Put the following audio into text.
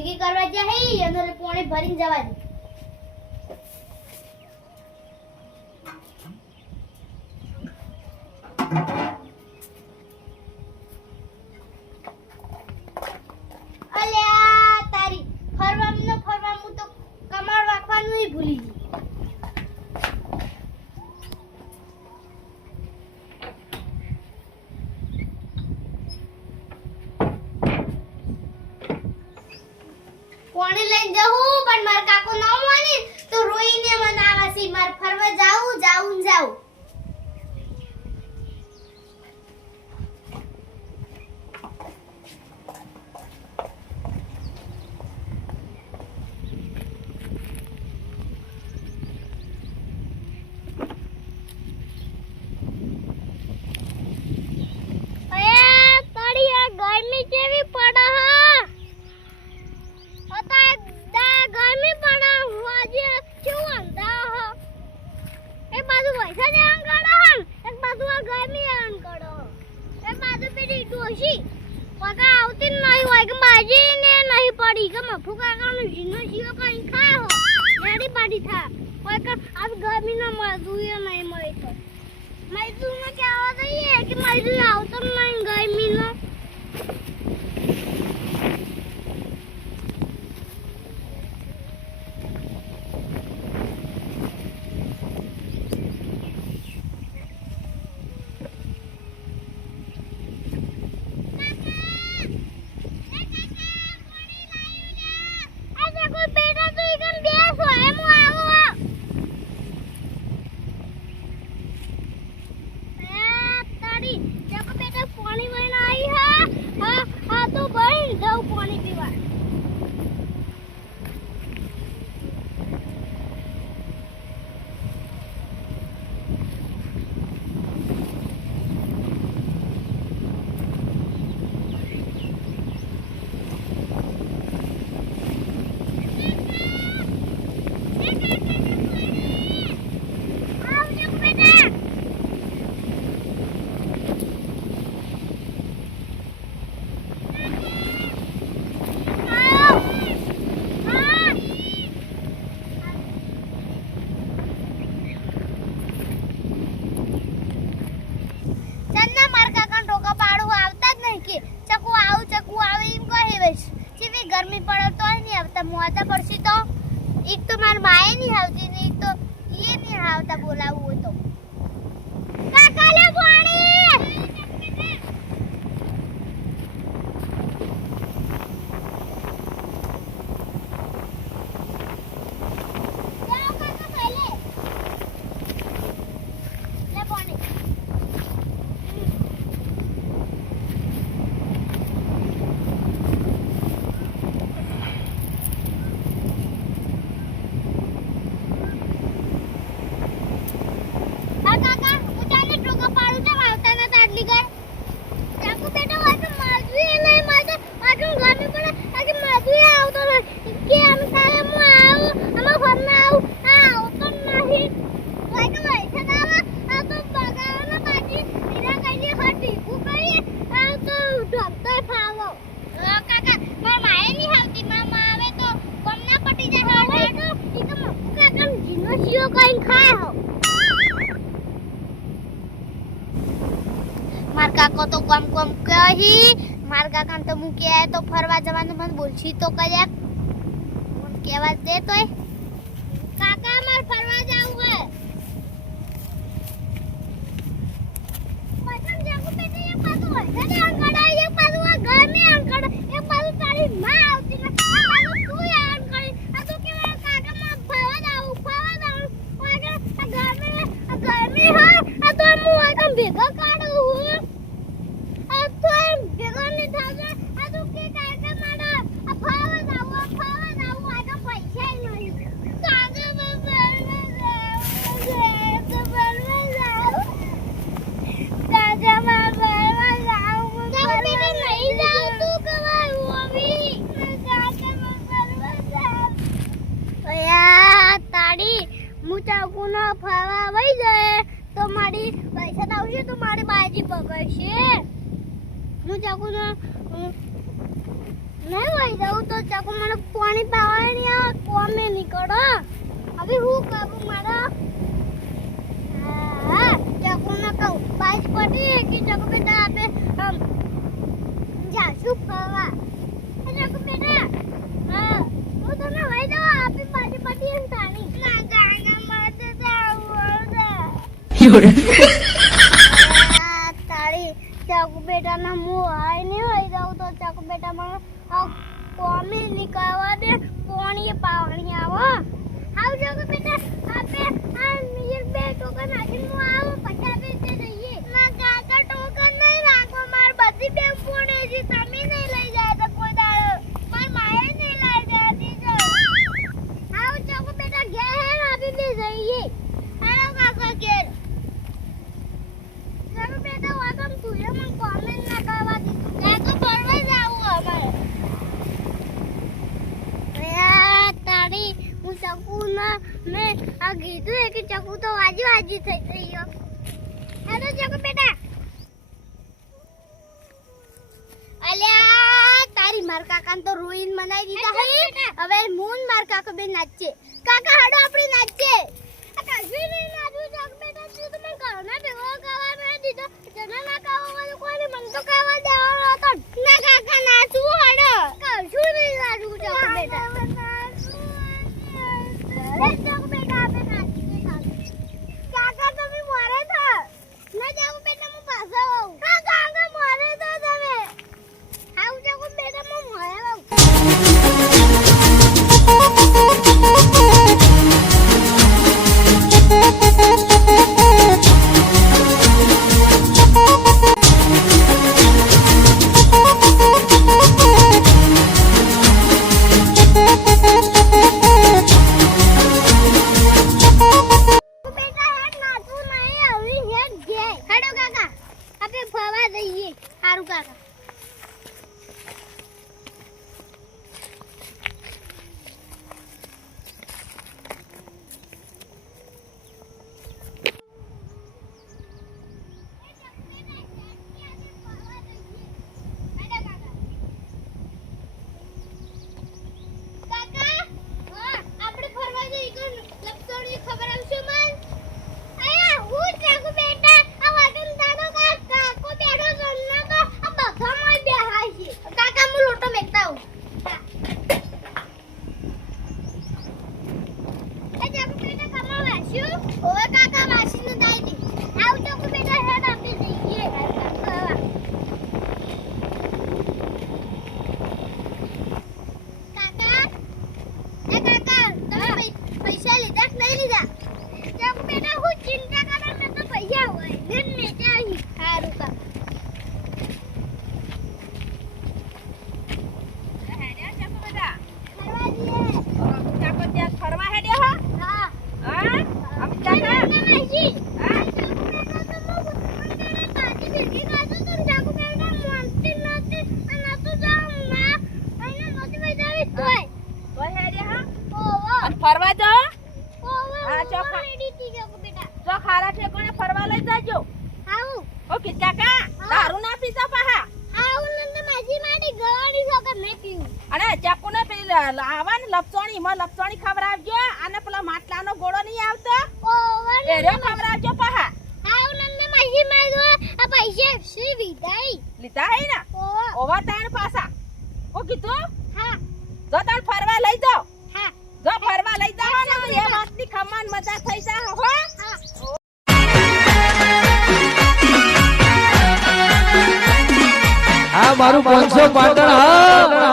ભેગી કરવા જાય એનો પોણી ભરીને જવા દે. અલ્યા તારી ફરવાનું તો કમાડ રાખવાનું ભૂલી ગઈ. કોણે લઈને જવું પણ માર કાકો ન માને તો રોઈને મને આવાસી માર ફરવા જાવું. ગરમી કેવી પડે હા ઓતા ગરમી પડે આજે કેવું અંધા હો એક બાજુ વૈસા જાન કરો એક બાજુ આ ગરમી આન કરો એક બાજુ પેલી ડોશી પગા આવતી નહીં હોય કે બાજી ને નહીં પડી કે મફુ કાકાનું જીનો જીવો કઈ ખાય હો રેડી પાડી થા કોઈ કે આ ગરમી ના મજૂરી નહીં મળી તો મજૂર ને કહેવા દઈએ કે મજૂર આવતો નહીં ગરમી નો ગરમી પડે તો નહીં આવતા મોતા પડશે તો એક તો માર માએ નહીં આવતી ને એક તો એ નહીં આવતા બોલાવું હોય તો કાકા લે પાણી જાઓ કાકા પહેલે લે પાણી मार काका तो कम कही मार काका तो मुके आए तो फरवा जवान मन बोलछी तो कया मन केवा दे तोय काका मार फरवा जाऊ है मटन जागो बेटे एक बाजू है जने अंकड़ा एक बाजू घर में अंकड़ा एक बाजू तारी मां आवती ने आ बाजू तू यार करी आ तो केवा काका मार फरवा जाऊ वागे घर में है आ तो मु एकदम भेगा काढू ફરવા વઈ જાય તો મારી પૈસા આવશે તો મારી બાજી પકડશે હું ચાકુ નહીં વઈ જાઉં તો ચાકુ મને પાણી પાવાની આ કોમે નીકળો હવે હું કરું મારા હા ચકુ ના કહું બાઈક પડી કે ચકુ બેટા આપે જાશું ફરવા ચકુ બેટા હા હું તમને લઈ દઉં આપી બાજી પડી એમ તાણી ના ગાના મત તારી ચકુ બેટા ના મું આય ને લઈ દઉં તો ચકુ બેટા મને કોમે નીકળવા દે પાણી પાણી આવો આવ ચકુ બેટા આપે આ મિર બે ટોકન નાખીને હું આવું પછી આપે તે દઈએ ના કાકા ટોકન નહીં રાખો માર બધી બે ફોને છે તમે નહીં લઈ જાય તો કોઈ દાડો માર માએ નહીં લઈ જાતી જો આવ ચકુ બેટા ઘેર આપી દે જઈએ આવો કાકા ઘેર ચકુ બેટા વાગમ તું એ મને કોમેન્ટ ના કરવા દીધું કાકા ફરવા જાવું અમારે તારી હું ચકુ ના મેં આ કીધું કે ચકુ તો વાજી થઈ ગયો હેલો ચકુ બેટા અલ્યા તારી માર કાકાને તો રોઈન મનાઈ દીધા હે હવે મૂન માર કાકા બે નાચે કાકા હાડો આપણી નાચે આ કાજવી નહીં નાચું ચકુ બેટા તું તો મને ઘરના ભેગો ગાવા ના દીધો જના ના ગાવા વાળું કોઈ મન તો ગાવા દેવાનો હતો ના કાકા નાચું હાડો કાજવી નહીં નાચું ચકુ બેટા ચકુ બેટા આપે નાચી દે કાકા તમે મોરે થા ના ચકુ બેટા હું પાછો આવું કાકા મોરે થા તમે આવ ચકુ બેટા હું મોરે આવું સારું કાકા ફરવા જાઓ હા ચોખા જો ખારા ઠેકોને ફરવા લઈ જાજો આવું ઓકે કાકા દારૂ ના પીતા પાહા આવું નંદ માજી માડી ગળાડી સોકે મે પીવું અને ચાકુને પેલી આવાને લપસણી માં લપસણી ખવરાવજો અને પેલા માટલાનો ગોળો નહીં આવતો ઓવર એરો ખવરાવજો પાહા આવું નંદ માજી માડો આ પૈસા સી વિદાઈ લીધા હે ને ઓવા તાણ પાસા ઓ કીધું હા જો તાણ ફરવા લઈ જાઓ હા જો ફરવા લઈ જાઓ ને એ વાતની ખમાન મજા થઈ જા હો હા આ મારું 500 પાટણ હા